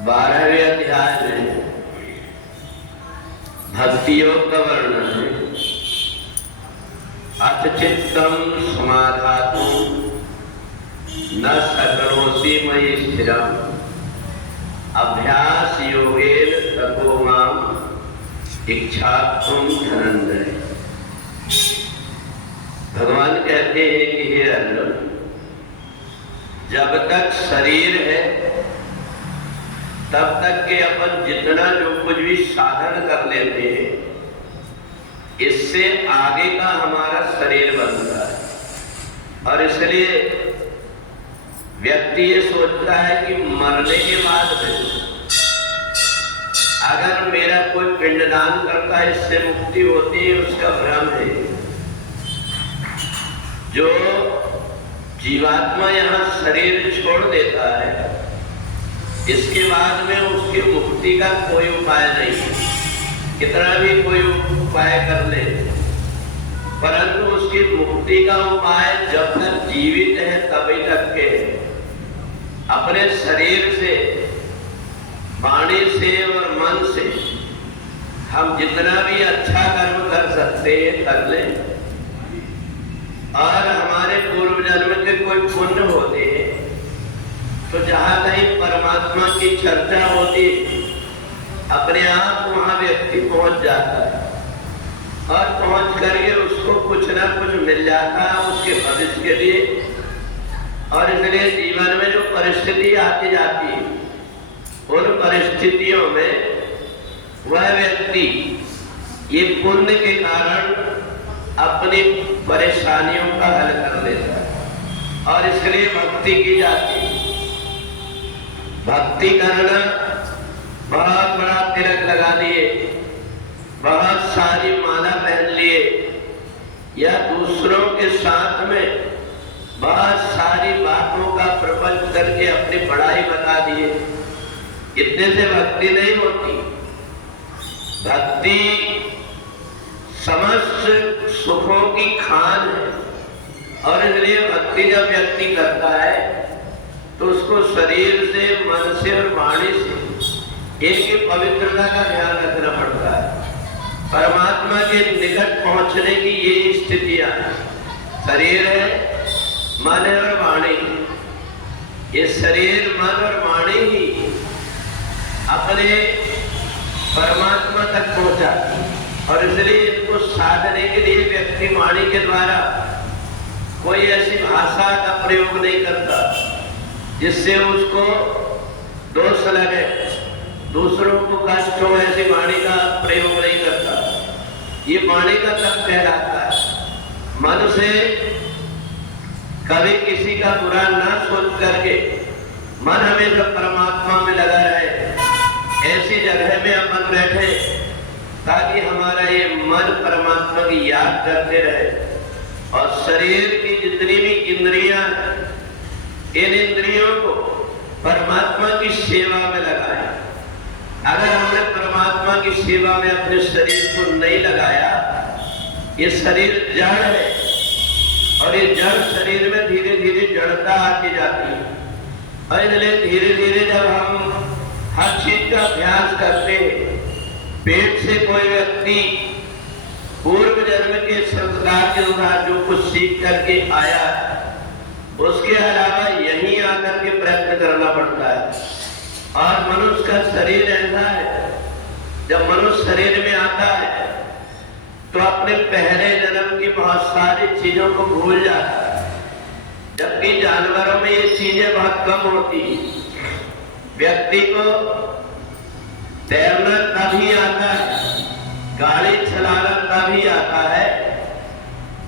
12वें अध्याय में भक्ति योग का वर्णन है। अथ चित्तम समाधातुं न सकरोषि मयि स्थिरम् अभ्यास योगेन ततो माम् इच्छाप्तुं धनंजय। भगवान कहते हैं कि हे अर्जुन, जब तक शरीर है तब तक के अपन जितना जो कुछ भी साधन कर लेते हैं, इससे आगे का हमारा शरीर बनता है। और इसलिए व्यक्ति ये सोचता है कि मरने के बाद में अगर मेरा कोई पिंडदान करता है इससे मुक्ति होती है, उसका भ्रम है। जो जीवात्मा यहाँ शरीर छोड़ देता है, इसके बाद में उसकी मुक्ति का कोई उपाय नहीं है। कितना भी कोई उपाय कर ले, परंतु उसकी मुक्ति का उपाय जब तक जीवित है तभी तक के अपने शरीर से, वाणी से और मन से हम जितना भी अच्छा कर्म कर सकते हैं कर लें। और हमारे पूर्व जन्म के कोई पुण्य होते हैं तो जहाँ कहीं परमात्मा की चर्चा होती है, अपने आप वहाँ व्यक्ति पहुँच जाता है और पहुँच करके उसको कुछ ना कुछ मिल जाता है उसके भविष्य के लिए। और इसलिए जीवन में जो परिस्थिति आती जाती है, उन परिस्थितियों में वह व्यक्ति ये पुण्य के कारण अपनी परेशानियों का हल कर लेता है। और इसलिए भक्ति की जाती है। भक्ति करना, बहुत बड़ा तिलक लगा लिए, बहुत सारी माला पहन लिए, या दूसरों के साथ में बहुत सारी बातों का प्रपंच करके अपनी बड़ाई बता दिए, इतने से भक्ति नहीं होती। भक्ति समस्त सुखों की खान है। और इसलिए भक्ति जब व्यक्ति करता है तो उसको शरीर से, मन से और वाणी से इनकी पवित्रता का ध्यान रखना पड़ता है। परमात्मा के निकट पहुंचने की ये स्थितियां, शरीर है, मन है और वाणी। ये शरीर, मन और वाणी ही अपने परमात्मा तक पहुंचा। और इसलिए इनको साधने के लिए व्यक्ति वाणी के द्वारा कोई ऐसी भाषा का प्रयोग नहीं करता जिससे उसको दोष लगे, दूसरों को कष्ट हो, ऐसी वाणी का प्रयोग नहीं करता। ये वाणी का तब कहलाता है। मन से कभी किसी का बुरा ना सोच करके मन हमेशा परमात्मा में लगा रहे, ऐसी जगह में अपन बैठे ताकि हमारा ये मन परमात्मा की याद करते रहे। और शरीर की जितनी भी इंद्रियां, इन इंद्रियों को परमात्मा की सेवा में लगाए। अगर हमने परमात्मा की सेवा में अपने शरीर को नहीं लगाया, ये शरीर जड़ है और ये जड़ शरीर में धीरे धीरे जड़ता आती जाती है। और इसलिए धीरे धीरे जब हम हर चीज का अभ्यास करते हैं, पेट से कोई व्यक्ति पूर्व जन्म के संस्कार के अनुसार जो कुछ सीख करके आया, उसके अलावा यहीं आकर के प्रयत्न करना पड़ता है। और मनुष्य का शरीर ऐसा है, जब मनुष्य शरीर में आता है तो अपने पहले जन्म की बहुत सारी चीजों को भूल जाता है, जबकि जानवरों में ये चीजें बहुत कम होती हैं। व्यक्ति को तैरना तभी आता है, गाड़ी चलाना तभी आता है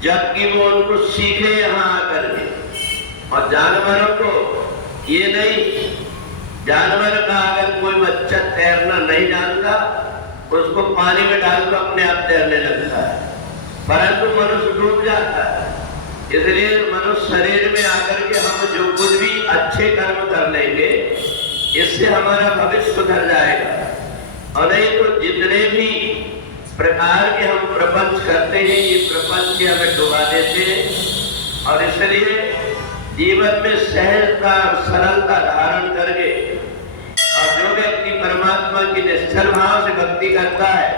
जबकि वो उनको सीखे यहाँ आकर के। और जानवरों को ये नहीं, जानवर का अगर कोई बच्चा तैरना नहीं जानता, उसको पानी में डाल कर अपने आप तैरने लगता है, परंतु मनुष्य डूब जाता है। इसलिए मनुष्य शरीर में आकर के हम जो कुछ भी अच्छे कर्म कर लेंगे, इससे हमारा भविष्य सुधर जाएगा। और नहीं तो जितने भी प्रकार के हम प्रपंच करते हैं, ये प्रपंच के हमें डुबा देते हैं। और इसलिए जीवन में सहजता और सरलता धारण करके, और जो परमात्मा की निश्चल भाव से भक्ति करता है,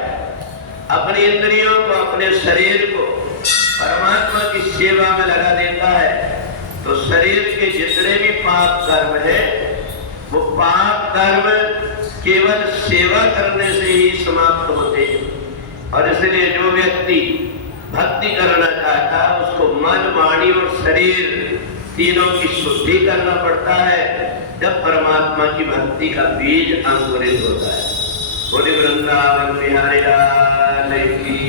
अपनी इंद्रियों को, अपने शरीर को परमात्मा की सेवा में लगा देता है, तो शरीर के जितने भी पाप कर्म है वो पाप कर्म केवल सेवा करने से ही समाप्त होते हैं। और इसलिए जो व्यक्ति भक्ति करना चाहता है उसको मन, वाणी और शरीर तीनों की शुद्धि करना पड़ता है, जब परमात्मा की भक्ति का बीज अंकुरित होता है। बोले वृंदावन बिहारी लाल की